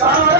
Amém.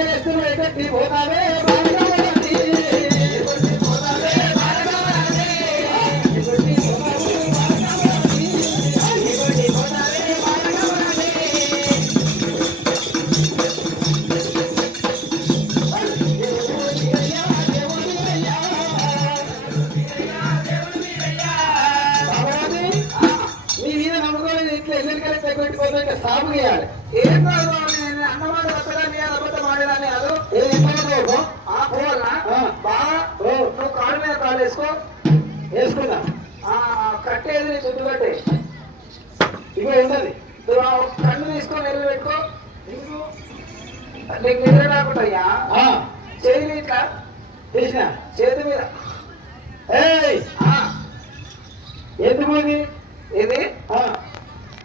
ఎత్తులు అయితే టీ పోతావే సాగు చేయాలి నీకే ఉంటుంది నువ్వు తీసుకొని వెళ్ళి పెట్టుకో. నీకు నీకు నిద్ర రాకుంటాయ్యా చేయి ఇట్లా చేసిన చేతి మీద. ఎందుకు ఇది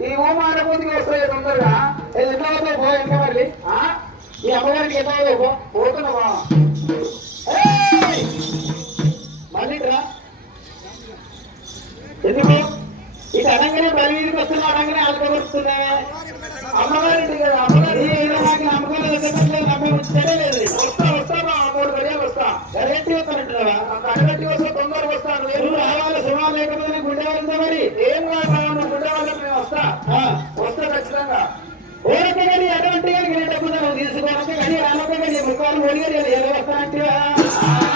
ఈ ఊమ అనుభూతికి వస్తాయి తొందరగా. ఎట్లా పో ఎంకమల్లి ఈ అమ్మవారికి ఎట్లా పో. పోతున్నా బావా నుంచి అనగానే బలి మీదకి వస్తున్నావు అనగానే అమ్మవారి అమ్మగారు అమ్మగారు నాకు నమ్మకం లేదు నమ్మకం లేదు. వస్తా వస్తా మూడు గడియలు వస్తా. వెరైటీ వస్తానంటున్నావా అడగట్టి వస్తా తొందర వస్తా నువ్వు రావాలి శివ లేకపోతే గుండె వాళ్ళ మరి? ఏం గుండె నేను వస్తా. వస్తా ఖచ్చితంగా. కానీ అటువంటి కానీ తీసుకోవాలి కానీ కానీ ముఖాలు ఒడిగా లేదు. ఎలా వస్తా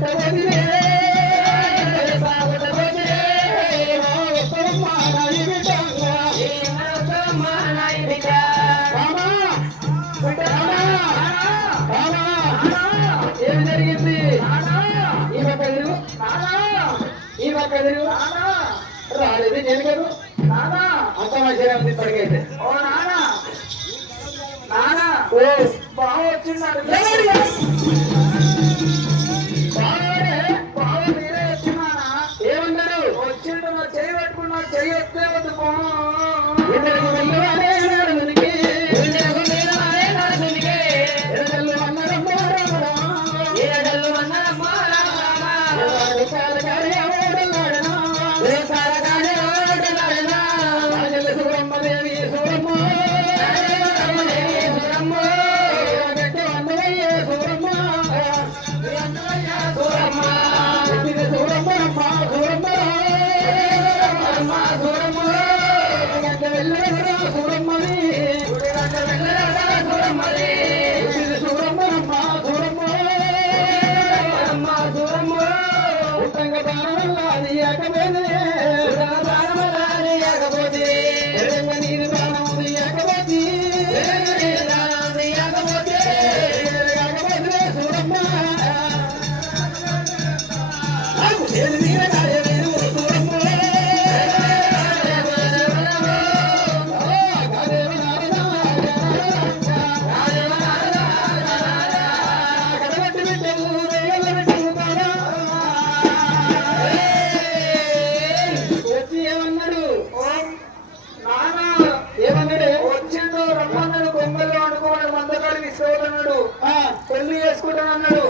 Thank you. అన్నాడు పెళ్ళి చేసుకుంటానన్నాడు.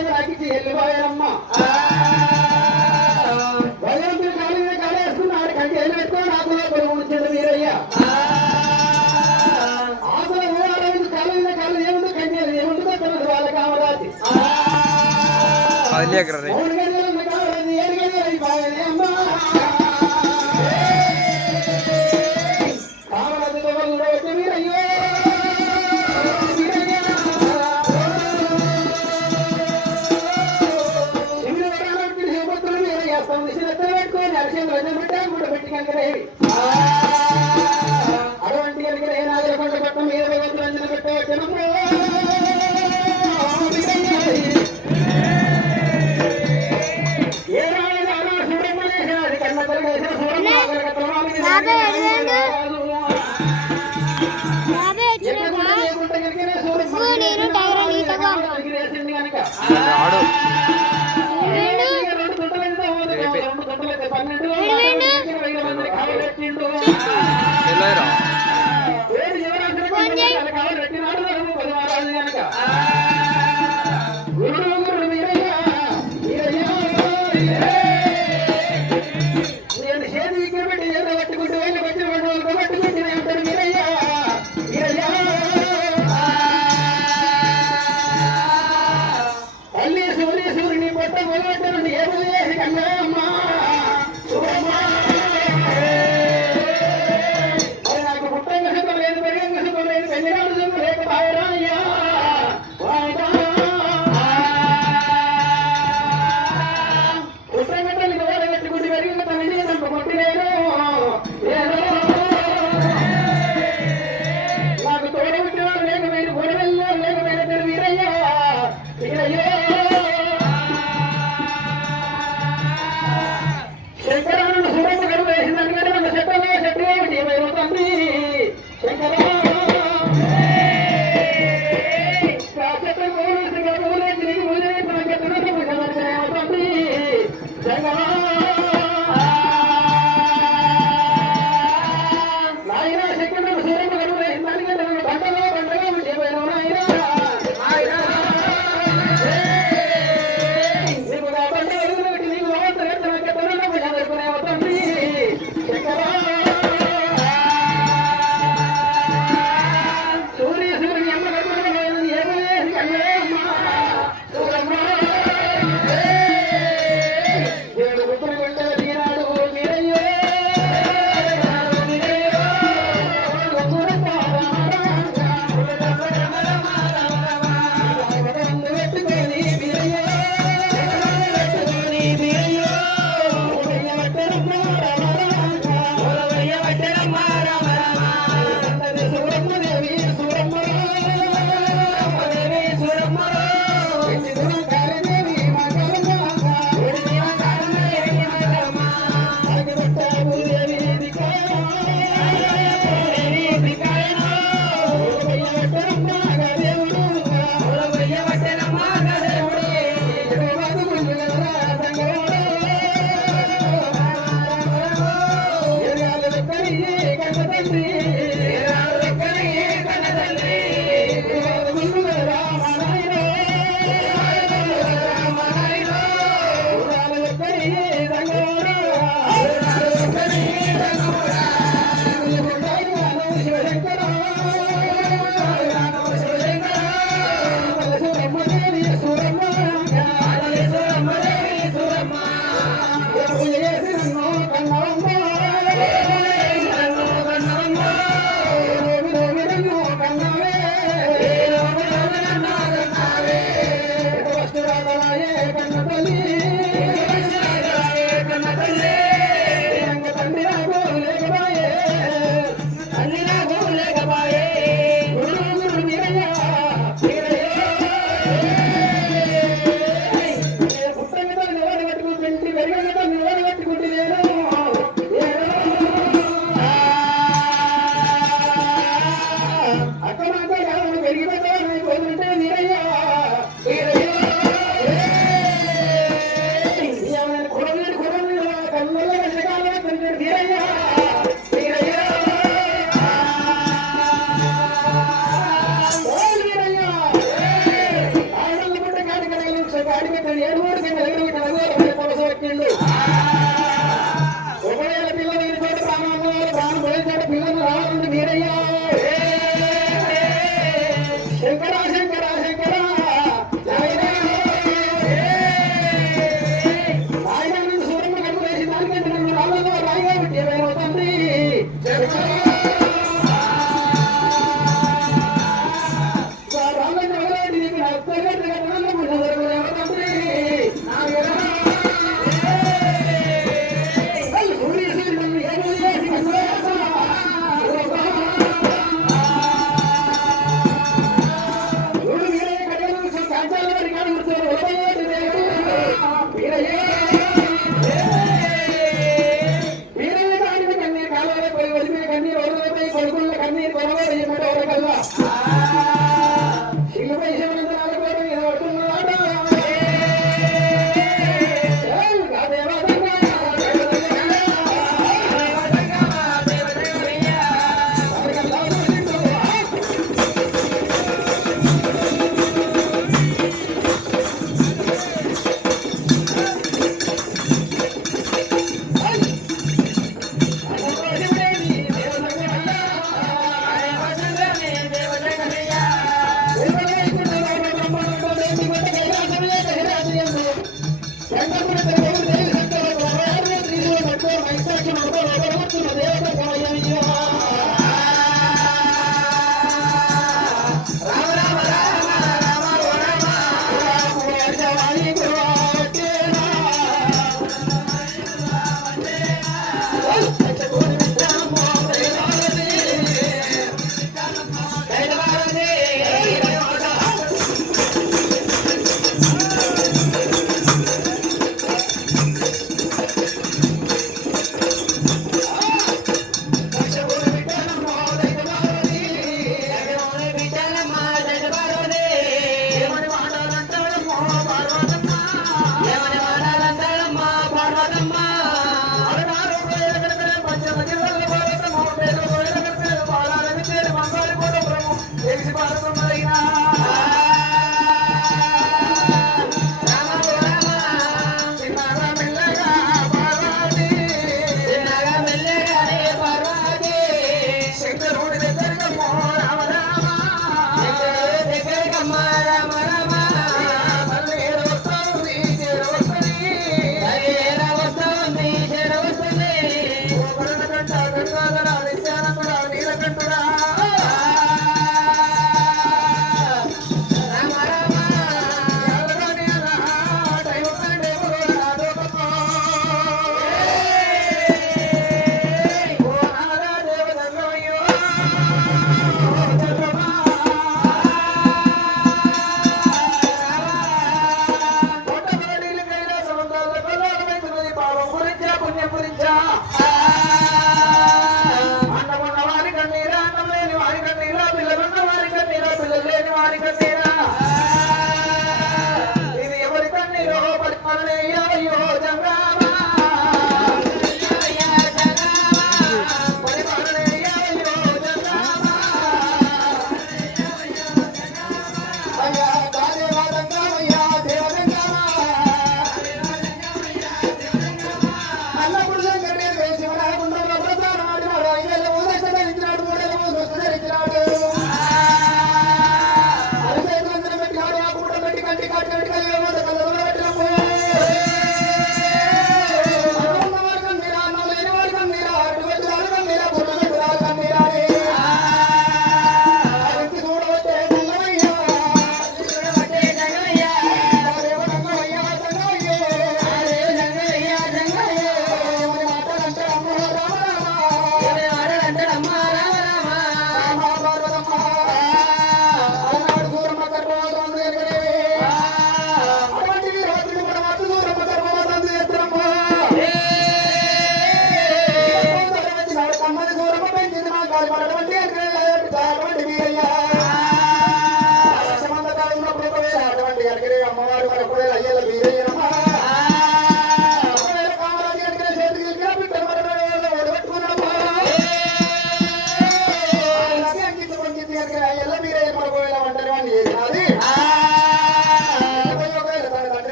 కాళీగా తగ్గించి వెళ్ళిపోయారమ్మా భగవంతుడు కాళీగా కాలేసుకుని ఆడి కంటి వెళ్ళి పెట్టుకో నాకు కొడుకు ఉంచాడు మీరయ్యా ఆసన ఓడవింది కాళీగా కాళ్ళు ఏముంది కంటి ఏముంటుందో తెలియదు వాళ్ళకి ఆమరాజు